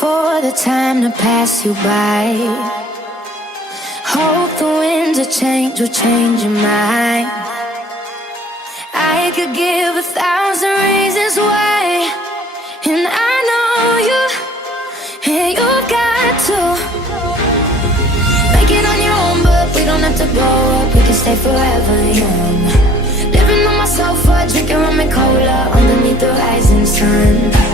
for the time to pass you by. Hope the winds of change will change your mind. I could give 1,000 reasons why, and I know you, and you got to make it on your own, but we don't have to grow up, we can stay forever young. Living on my sofa, drinking rum and cola underneath the rising sun.